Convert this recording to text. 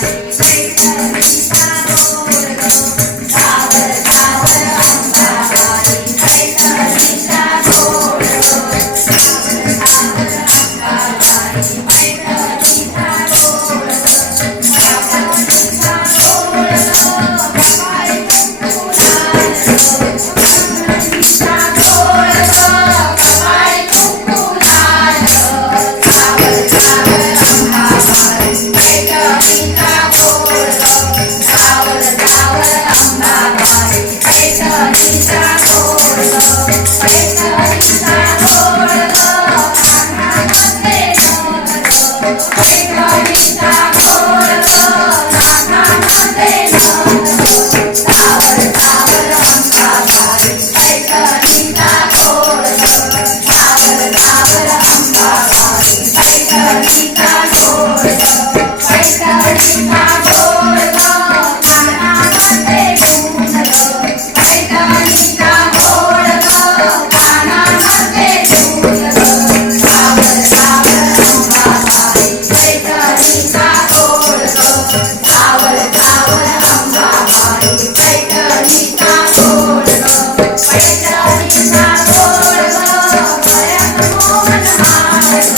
Sweet. Thank you.